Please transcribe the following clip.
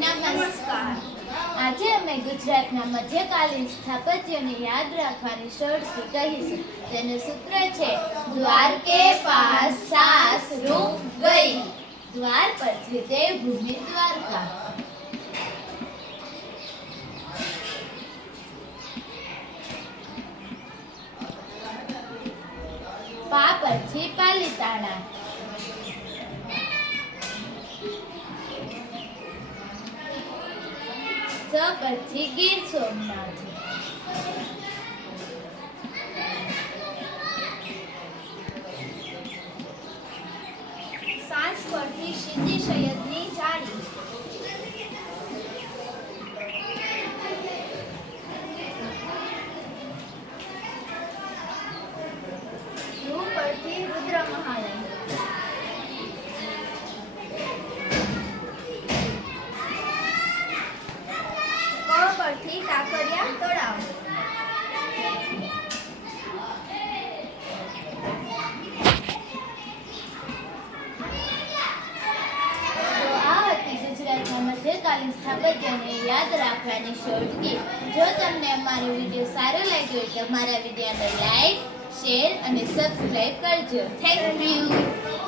નમસ્કાર. આજે અમે ગુજરાતના મધ્યકાલીન સ્થાપત્યને યાદ રાખવાની શોધથી કહીશું. તેનું સૂત્ર છે દ્વાર કે પાસ સાસ રૂપ ગઈ. દ્વાર પરથી તે ભૂમિ દ્વારકા. પા પરથી પાલીતાણા. સ પરથી ગીર સોમનાથ. સાસ પરથી સિદ્ધિ સૈયદની જાળી. રૂ પરથી રુદ્ર મહાલય. ક પરથી કાંકરિયા તળાવ. ગુજરાતના મધ્યકાલીન સ્થાપત્યને યાદ રાખવાની શોધથી. જો તમને અમારો વિડીયો સારો લાગ્યો હોય તો અમારા વિડીયોને લાઈક, શેર અને સબસ્ક્રાઇબ કરજો. Thank you.